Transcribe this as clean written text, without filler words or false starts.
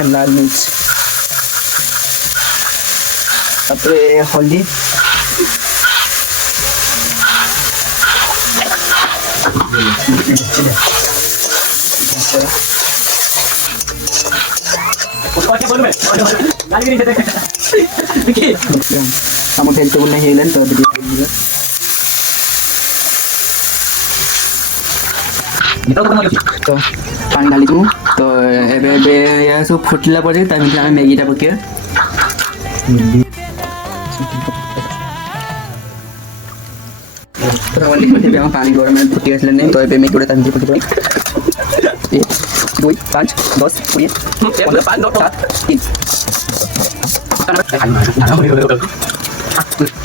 এখানে লাল মির্চ, তারপরে হলদি, আমার ভেজিটেবল নিয়ে খেলেন তো তো পানি ঢালি দিব। তো ଏବେ ସବୁ ଫୁଟିଲା ପରେ ତା ଭିତରେ ଆମେ ମ୍ୟାଗିଟା ପକେଇବା। ଏବେ ଆମ ପାଣି ଗରମ ଫୁଟି ଆସିଲାନି, ତ ଏବେ ମ୍ୟାଗି ଗୋଟେ ତା ଭିତରେ ପକେଇବା। 1 2 5 10 20 15 5 7 3